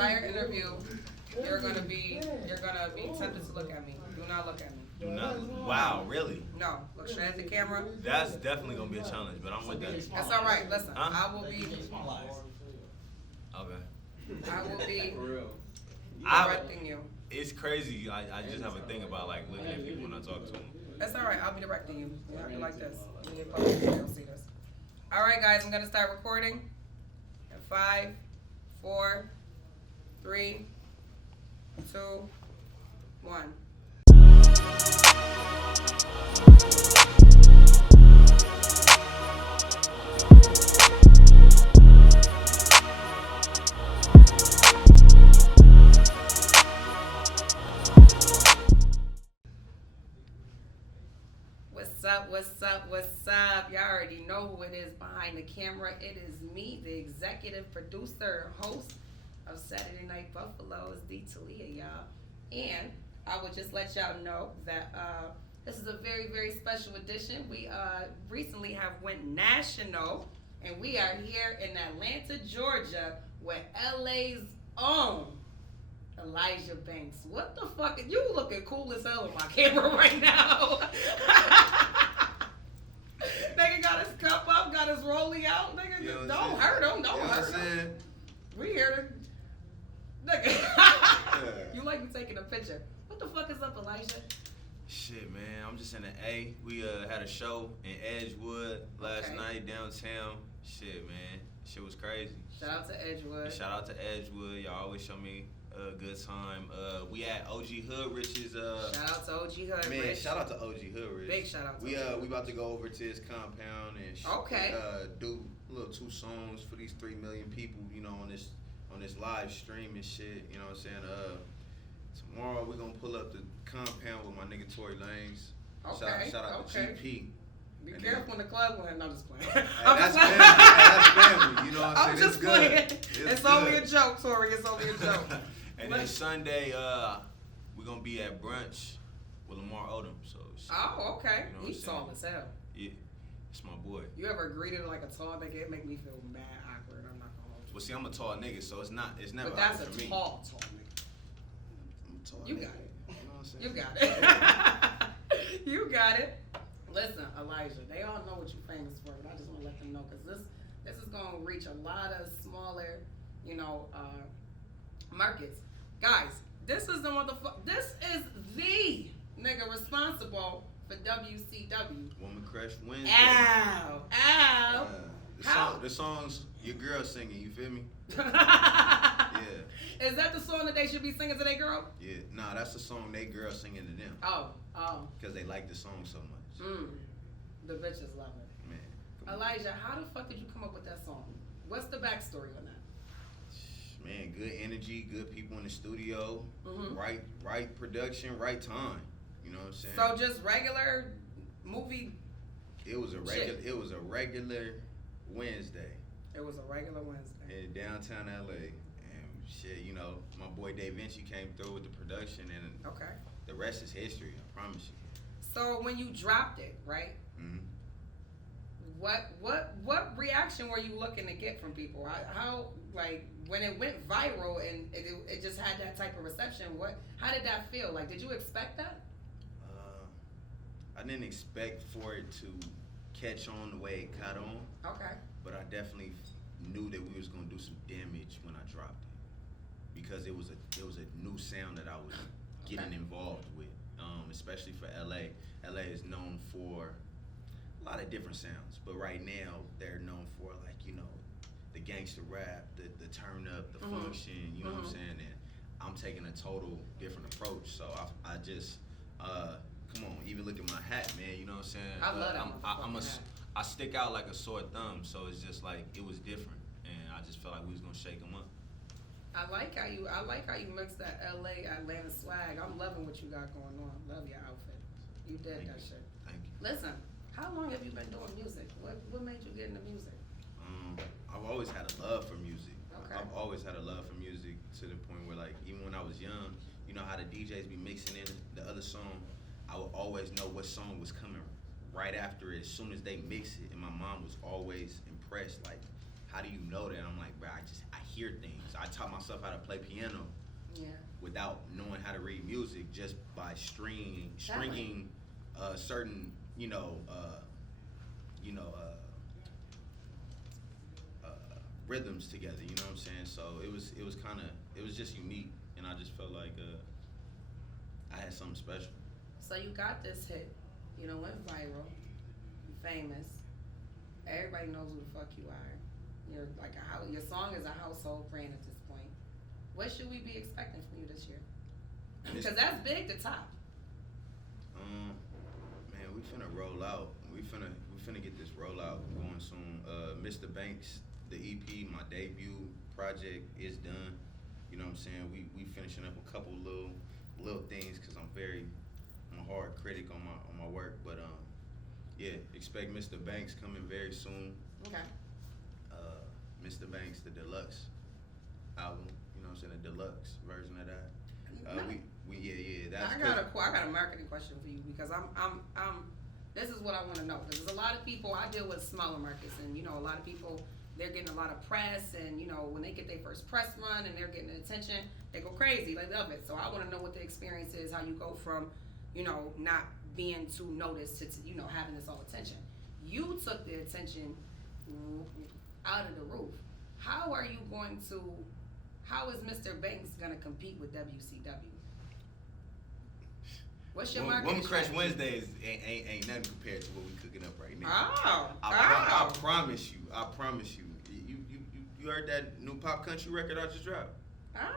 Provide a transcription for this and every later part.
entire interview, you're gonna be tempted to look at me. Do not look at me. Do not. Wow, really? No, look straight at the camera. That's definitely gonna be a challenge, but I'm with that. That's all right. Listen, Huh? I will be Okay. directing you. It's crazy. I just have a thing about like looking at people when I talk to them. That's all right. I'll be directing you. You have to like this. You need to don't see this. All right, guys. I'm gonna start recording. In 5, 4, 3, 2, 1. What's up? Y'all already know who it is behind the camera. It is me, the executive producer, host of Saturday Night Buffalo. It's D. Talia, y'all. And I would just let y'all know that this is a very, very special edition. We recently have went national, and we are here in Atlanta, Georgia, with LA's own Elijah Banx. What the fuck? You looking cool as hell on my camera right now. Nigga got his cup up, got his rollie out. Nigga, don't hurt him. Don't hurt him. We here to. Nigga. You like me taking a picture. What the fuck is up, Elijah? Shit, man. I'm just in the A. We had a show in Edgewood last night downtown. Shit, man. Shit was crazy. Shout out to Edgewood. Shout out to Edgewood. Y'all always show me a good time. We at OG Hood Rich's. Shout out to OG Hood Rich. Man, shout out to OG Hood Rich. Big shout out to we about to go over to his compound and do a little 2 songs for these 3 million people, you know, on this live stream and shit. You know what I'm saying? Tomorrow we're gonna pull up the compound with my nigga Tory Lanez. Shout out to GP. Be careful in the club when I'm just playing. That's family. That's family. You know what I'm saying? I'm just playing. It's only a joke, Tory. It's only a joke. And then Sunday, we're gonna be at brunch with Lamar Odom. So. Oh, okay. You know He's tall as hell. Yeah, it's my boy. You ever greeted like a tall nigga? It make me feel mad awkward. I'm not gonna hold you. Well, see, I'm a tall nigga, so it's never. But that's for a me. tall nigga. I'm a tall You nigga. got it. You know what I'm saying? You got it. You got it. Listen, Elijah, they all know what you're famous for, but I just want to let them know because this is going to reach a lot of smaller, you know, markets. Guys, this is the nigga responsible for WCW. Woman Crush Wednesday. Ow. The song's your girl singing, you feel me? Yeah. Yeah. Is that the song that they should be singing to their girl? Yeah. Nah, that's the song they girl singing to them. Oh. Because they like the song so much. The bitches love it. Man. Elijah, how the fuck did you come up with that song? What's the backstory on that? Man, good energy, good people in the studio, Mm-hmm. right production, right time. You know what I'm saying? So just regular movie. It was a regular Wednesday. It was a regular Wednesday in downtown LA, and shit, you know, my boy Da Vinci came through with the production, and the rest is history. I promise you. So when you dropped it, right? Mm-hmm. What reaction were you looking to get from people? How like when it went viral and it just had that type of reception? How did that feel? Like, did you expect that? I didn't expect for it to catch on the way it caught on. Okay. But I definitely knew that we was gonna do some damage when I dropped it, because it was a new sound that I was getting involved with, especially for LA. LA is known for a lot of different sounds, but right now they're known for, like, you know, the gangster rap, the turn up, the function. You know what I'm saying? And I'm taking a total different approach. So I just come on, even look at my hat, man. You know what I'm saying? I love that. I stick out like a sore thumb, so it's just like it was different, and I just felt like we was gonna shake them up. I like how you mix that LA Atlanta swag. I'm loving what you got going on. Love your outfit. You did that shit. Thank you. Listen, how long have you been doing music? What made you get into music? I've always had a love for music. Okay. I've always had a love for music to the point where, like, even when I was young, you know how the DJs be mixing in the other song, I would always know what song was coming right after it as soon as they mix it, and my mom was always impressed, like, how do you know that? I'm like, bro, I hear things. I taught myself how to play piano without knowing how to read music, just by stringing certain, rhythms together. You know what I'm saying? So it was just unique, and I just felt like I had something special. So you got this hit, went viral, you famous. Everybody knows who the fuck you are. You're like your song is a household brand at this point. What should we be expecting from you this year? Because that's big to top. Man, we finna roll out. We finna get this rollout going soon. Mr. Banx, the EP, my debut project is done. You know what I'm saying? We finishing up a couple little things, because I'm a hard critic on my work, but yeah, expect Mr. Banx coming very soon. Okay. Mr. Banx, the deluxe album. You know what I'm saying? The deluxe version of that. That's. I got a marketing question for you, because I'm this is what I want to know, because there's a lot of people. I deal with smaller markets, and a lot of people, they're getting a lot of press, and when they get their first press run and they're getting attention, they go crazy. They love it. So I want to know what the experience is, how you go from not being too noticed to having this all attention. You took the attention out of the roof. How is Mr. Banx gonna compete with WCW? What's your marketing Woman Crush strategy? Wednesdays ain't nothing compared to what we cooking up right now. I promise you. You heard that new pop country record I just dropped? I'm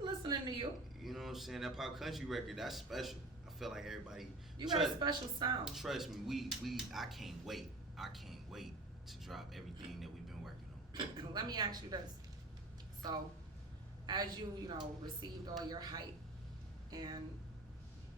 listening to you. You know what I'm saying? That pop country record, that's special. I feel like everybody. You got a special sound. Trust me, I can't wait. I can't wait to drop everything that we've been working on. Let me ask you this. So, as you received all your hype and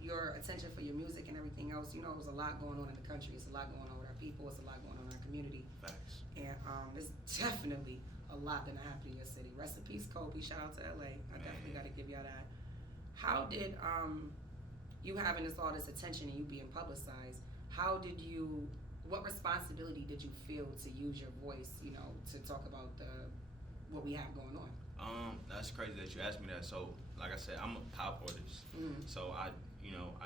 your attention for your music and everything else, there's a lot going on in the country. It's a lot going on with our people. It's a lot going on in our community. Facts. And there's definitely a lot gonna happen in your city. Rest in peace, Kobe. Shout out to LA. I definitely got to give y'all that. How did you having all this attention and you being publicized? What responsibility did you feel to use your voice, to talk about what we have going on? That's crazy that you asked me that. So, like I said, I'm a pop artist. Mm-hmm. So I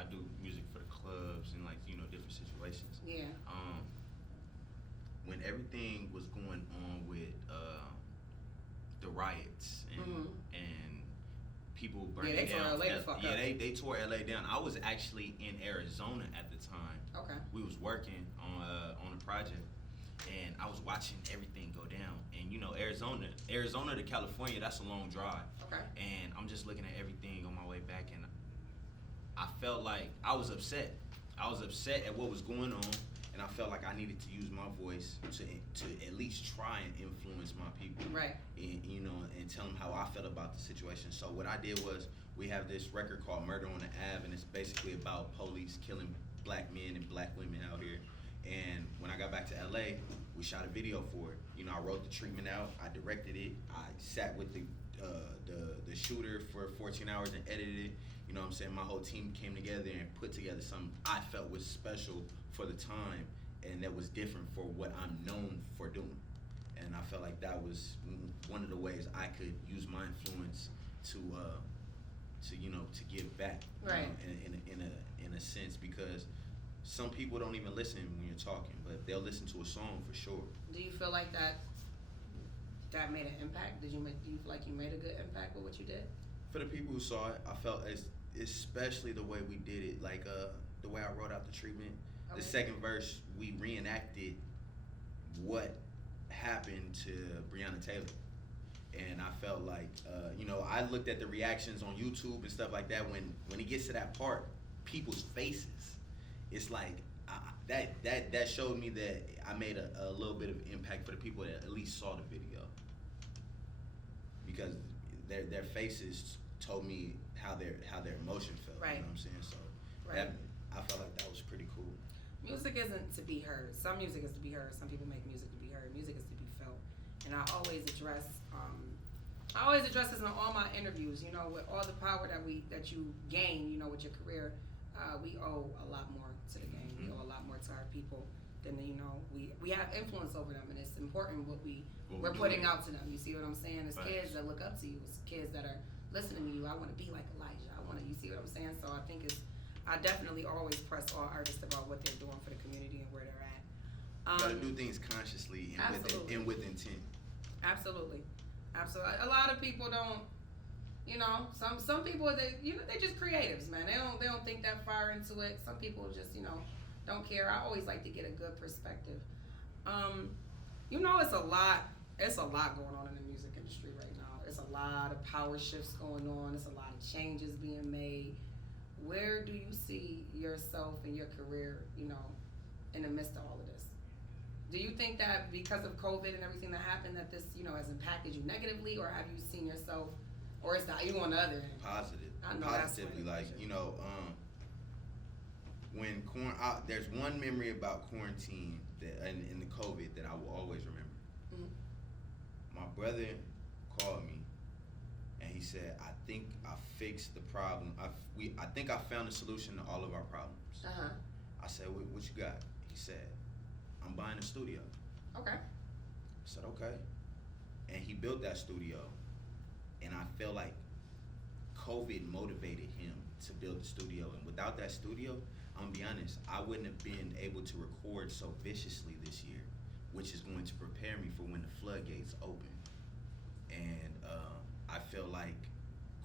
do music for the clubs and different situations. Yeah. When everything was going on with the riots and people burning down. They tore LA down. I was actually in Arizona at the time. Okay. We was working on a project, and I was watching everything go down. And Arizona to California, that's a long drive. Okay. And I'm just looking at everything on my way back, and I felt like I was upset. I was upset at what was going on, and I felt like I needed to use my voice to at least try and influence my people. Right. And tell them how I felt about the situation. So what I did was, we have this record called Murder on the Ave, and it's basically about police killing black men and black women out here. And when I got back to LA, we shot a video for it. I wrote the treatment out, I directed it, I sat with the shooter for 14 hours and edited it. You know what I'm saying? My whole team came together and put together something I felt was special for the time, and that was different for what I'm known for doing. And I felt like that was one of the ways I could use my influence to give back. Right. In a sense, because some people don't even listen when you're talking, but they'll listen to a song for sure. Do you feel like that made an impact? Do you feel like you made a good impact with what you did? For the people who saw it, I felt especially the way we did it, like the way I wrote out the treatment. Okay. The second verse, we reenacted what happened to Breonna Taylor. And I felt like, I looked at the reactions on YouTube and stuff like that. When it gets to that part, people's faces, it's like that showed me that I made a little bit of impact for the people that at least saw the video, because their faces told me how their emotion felt. Right. You know what I'm saying? So right. I felt like that was pretty cool. Music isn't to be heard. Some music is to be heard. Some people make music to be heard. Music is to be felt. And I always address this in all my interviews. With all the power that you gain, with your career, we owe a lot more to the game. We owe a lot more to our people then we have influence over them, and it's important what we're doing. putting out to them. You see what I'm saying? It's Right. kids that look up to you. It's kids that are listening to you. I want to be like Elijah. You see what I'm saying? So I think I definitely always press all artists about what they're doing for the community and where they're at. You gotta do things consciously and with intent. Absolutely. A lot of people don't. Some people they're just creatives, man. They don't think that far into it. Some people just don't care. I always like to get a good perspective. It's a lot. It's a lot going on in the music industry right now. It's a lot of power shifts going on. It's a lot of changes being made. Where do you see yourself and your career, in the midst of all of this? Do you think that because of COVID and everything that happened that this, has impacted you negatively, or have you seen yourself, or it's not, you on the other end? Positively, when there's one memory about quarantine that in the COVID that I will always remember. Mm-hmm. My brother called me and he said, "I think I fixed the problem. I think I found a solution to all of our problems." Uh-huh. I said, "What you got?" He said, "I'm buying a studio." Okay. I said, "Okay." And he built that studio, and I feel like COVID motivated him to build the studio. And without that studio, I'm gonna be honest, I wouldn't have been able to record so viciously this year, which is going to prepare me for when the floodgates open. And I feel like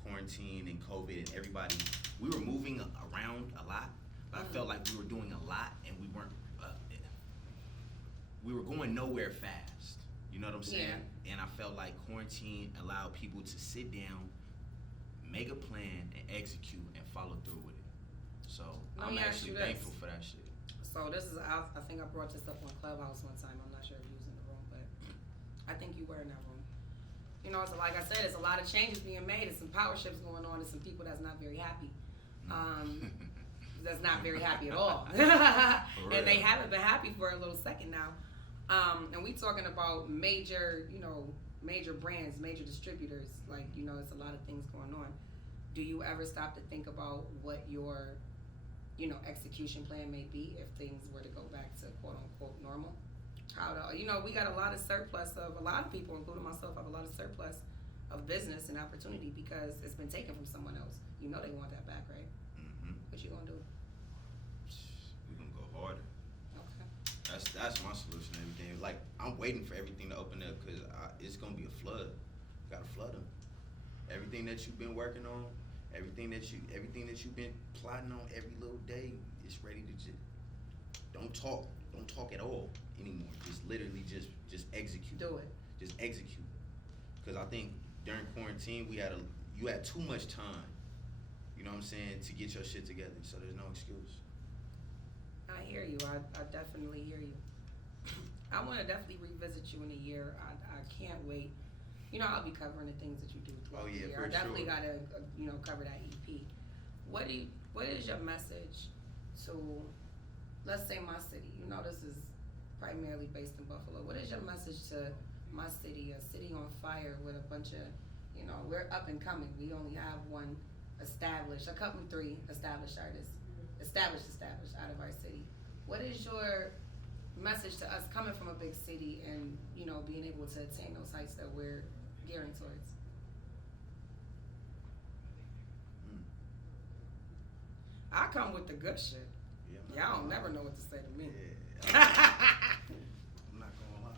quarantine and COVID and everybody, we were moving around a lot, but I felt like we were doing a lot and we were going nowhere fast. You know what I'm saying? Yeah. And I felt like quarantine allowed people to sit down, make a plan, and execute and follow through with it. So I'm actually thankful for that shit. So this is, I think I brought this up on Clubhouse one time. I'm not sure if you was in the room, but I think you were in that room. So like I said, there's a lot of changes being made. There's some power shifts going on. There's some people that's not very happy. That's not very happy at all. And they haven't been happy for a little second now. And we talking about major brands, major distributors. Like, it's a lot of things going on. Do you ever stop to think about what your, execution plan may be if things were to go back to quote unquote normal? We got a lot of surplus of, a lot of people, including myself, have a lot of surplus of business and opportunity because it's been taken from someone else. They want that back, right? Mm-hmm. What you gonna do? We're gonna go harder. Okay. That's my solution to everything. Like, I'm waiting for everything to open up because it's gonna be a flood. Gotta flood them. Everything that you've been working on, everything that you've been plotting on every little day, it's ready to just don't talk at all anymore. Just literally just execute. Do it. Just execute. Because I think during quarantine you had too much time. You know what I'm saying, to get your shit together. So there's no excuse. I hear you. I definitely hear you. I want to definitely revisit you in a year. I can't wait. I'll be covering the things that you do throughout the year. For I definitely sure. gotta, cover that EP. What is your message to, let's say, my city? This is primarily based in Buffalo. What is your message to my city, a city on fire with a bunch of, we're up and coming. We only have one established, three established artists, established out of our city. What is your message to us coming from a big city and, being able to attain those heights that we're gearing towards? I come with the good shit. Yeah, y'all don't never know what to say to me. Yeah, I'm not gonna lie.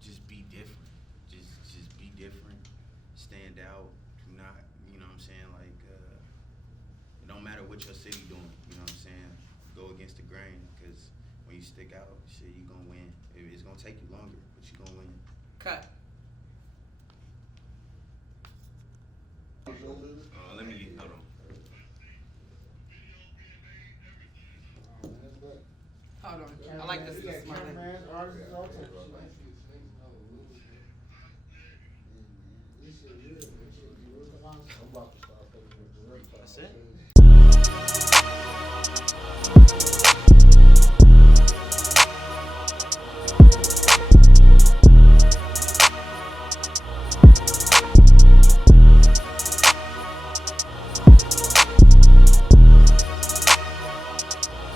Just be different. Just be different. Stand out. Do not, you know what I'm saying? Like, it don't matter what your city doing. You know what I'm saying? Go against the grain, because when you stick out, shit, you gonna win. It's gonna take you longer, but you gonna win. Cut. Let me get, hold on. Hold on. I like this. This is smart. That's it.